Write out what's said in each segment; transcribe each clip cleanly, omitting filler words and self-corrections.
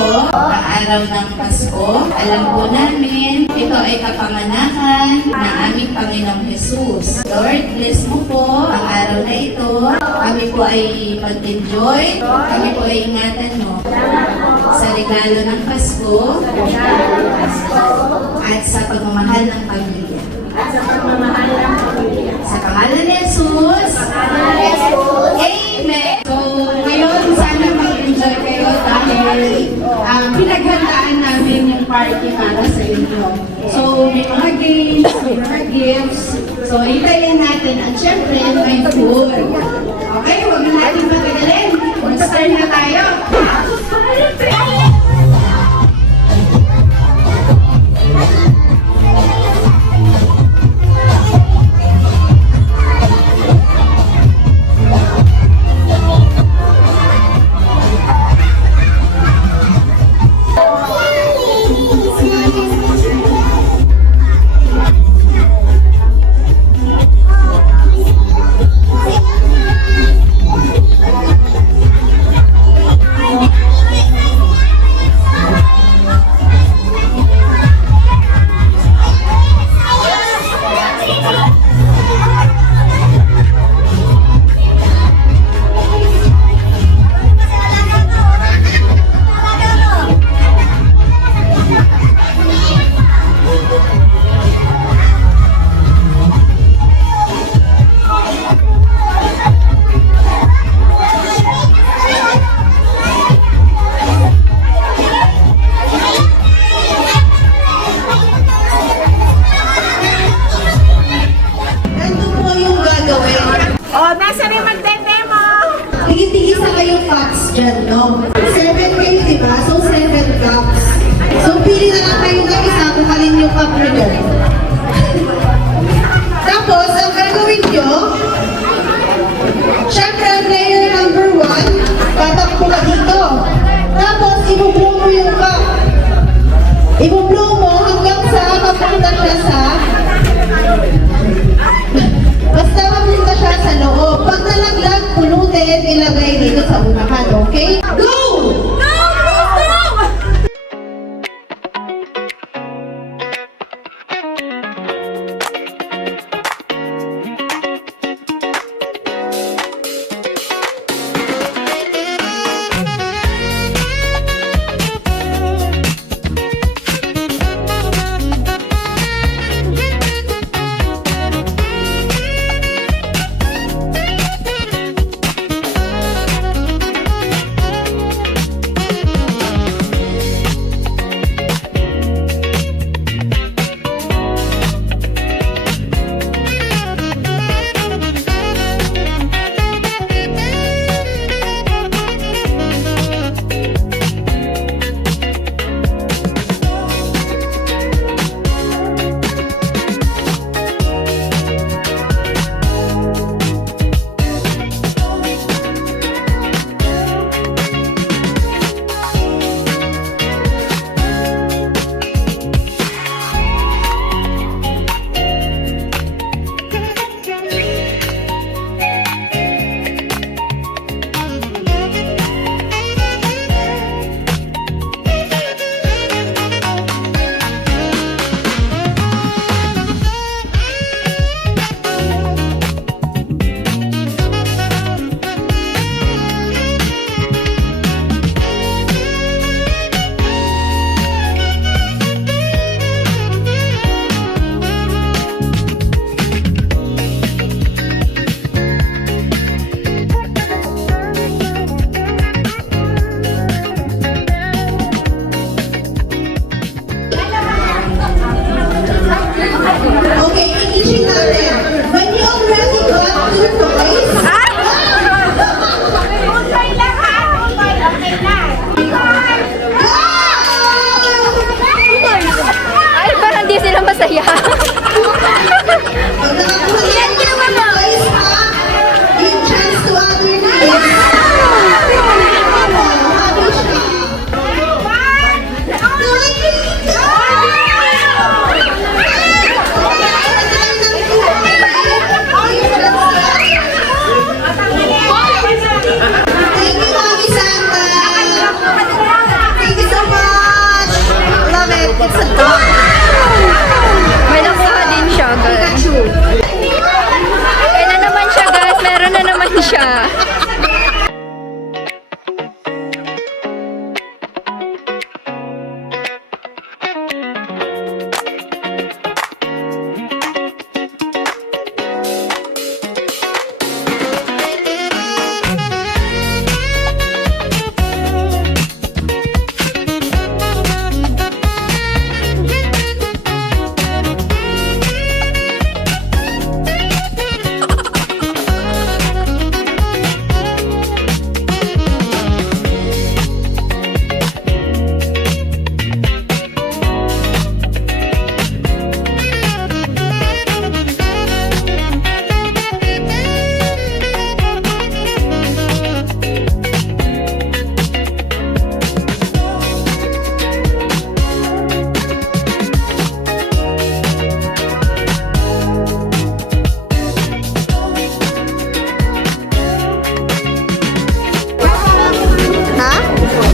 po ang araw ng Pasko. Alam po namin, ito ay kapanganakan ng aming Panginoong Jesus. Lord, bless mo po ang araw na ito. Kami po ay mag-enjoy. Kami po ay ingatan mo sa regalo ng Pasko at sa pagmamahal ng pamilya. Sa pangalan ni Jesus. Amen. So, ngayon, sana mag-enjoy kayo dahil pinaghandaan namin yung party para sa inyo. So, may mga games, may mga gifts. So, hintayin natin. At syempre, may food. Okay, huwag na natin matagalin. Mag-start na tayo. No? 7 kayo, diba? So, 7 cups. So, pili na lang kayo ng isa kung alin yung cup nyo. Tapos, ang gagawin nyo, syempre, player number 1, tatakbo ka dito. Tapos, ibublow mo yung cup. Ibublow mo hanggang sa mapunta siya sa basta mapunta siya sa loob. Pag nalaglag, pulutin, ilagay dito sa unahan, okay? Go! Go! Go!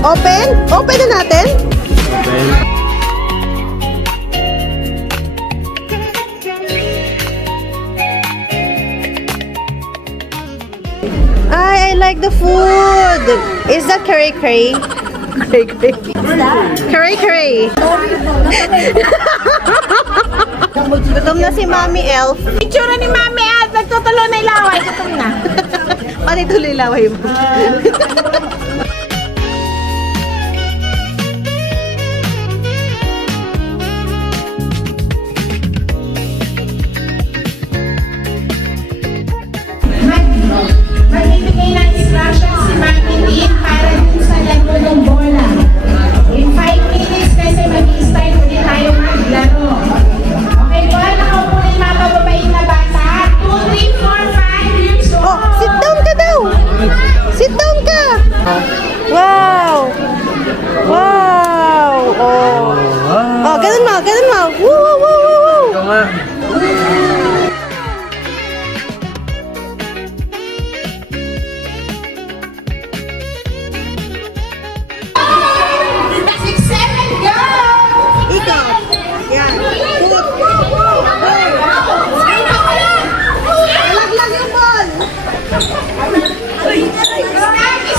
Open? Open na natin? I like the food. Is that curry curry? Curry curry. Curry curry. Gutom na si Mami Elf. Itsura ni Mami at nagtutulo na ilaway. Gutom na. Paano ituloy laway mo? Magbibigay ng instructions si Mami Lynn para dun sa laro ng bola. In 5 minutes kasi mag-start ulit tayo maglaro. Okay po, nakaupo na yung mga bababaeng na bata. 2, 3, 4, 5 years old. Oh, sit down ka daw. Sit down ka. Wow. Wow. Oh. Oh, ganun mo, ganun mo. Woo, woo, woo, woo, woo. Six, seven, go! Ikot. Yan. Laglag yung ball.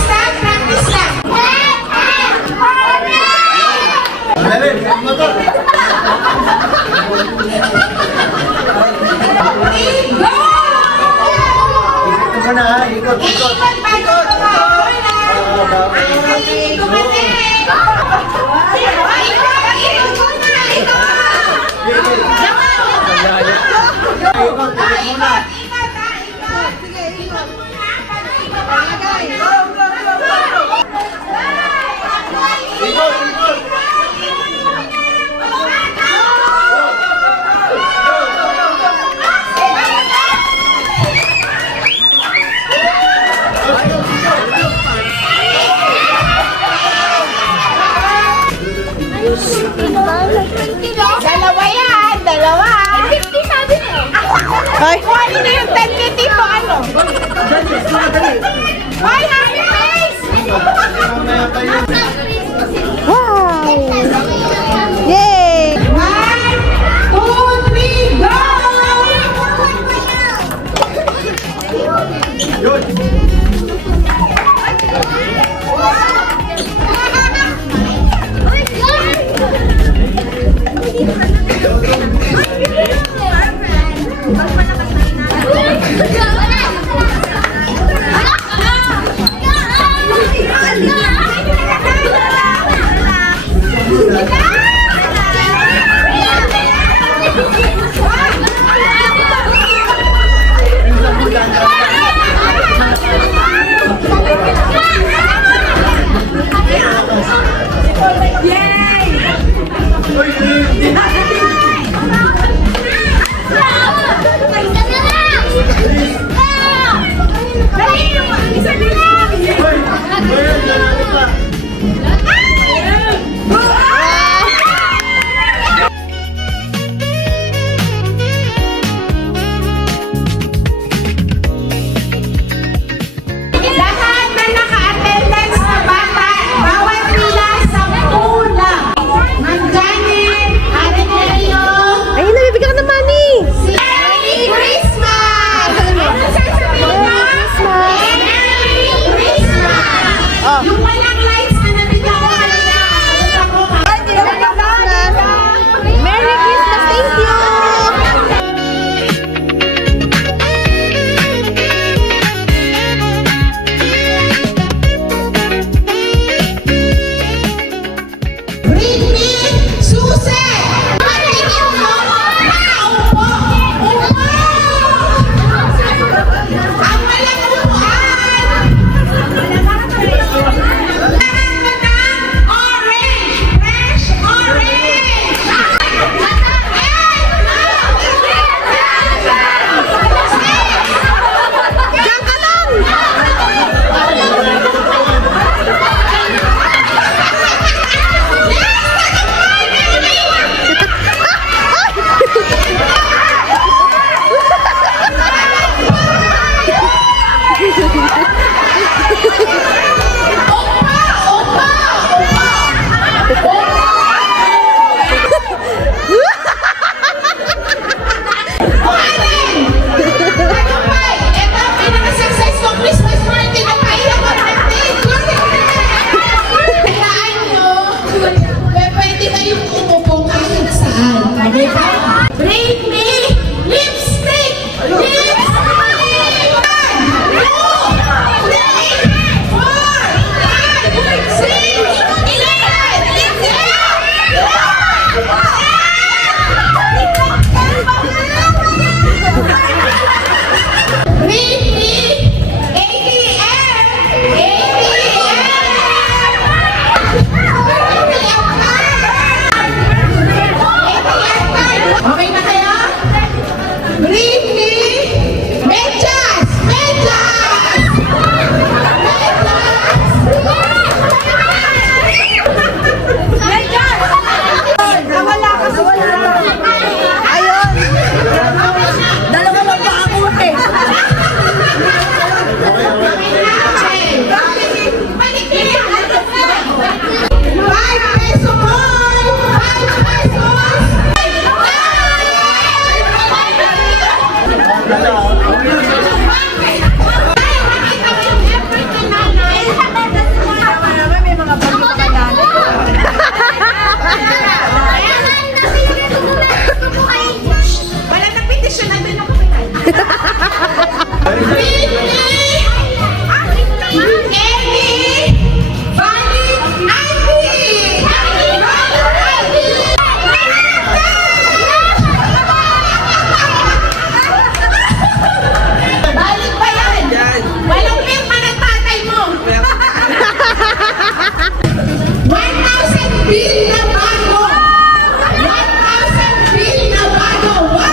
Stop, practice lang. Go! Ikot mo na ha, ikot, ikot. Ikot bago bola. Ay, dumating. Dalawa yan, dalawa. 50 sabi na eh. Ay. Kung ano na yung 10 tipo ano? Hoy, happy face! Wow. Yay. 1, 2, 3, go! Wala na petisyon, nandun yung kapital. Balik pa yan! Walang pirma ng tatay mo! 1,000 bill na bago! 1,000 bill na bago! 1,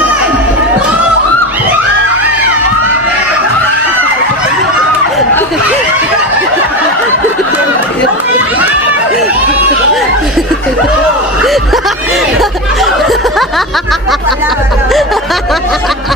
2,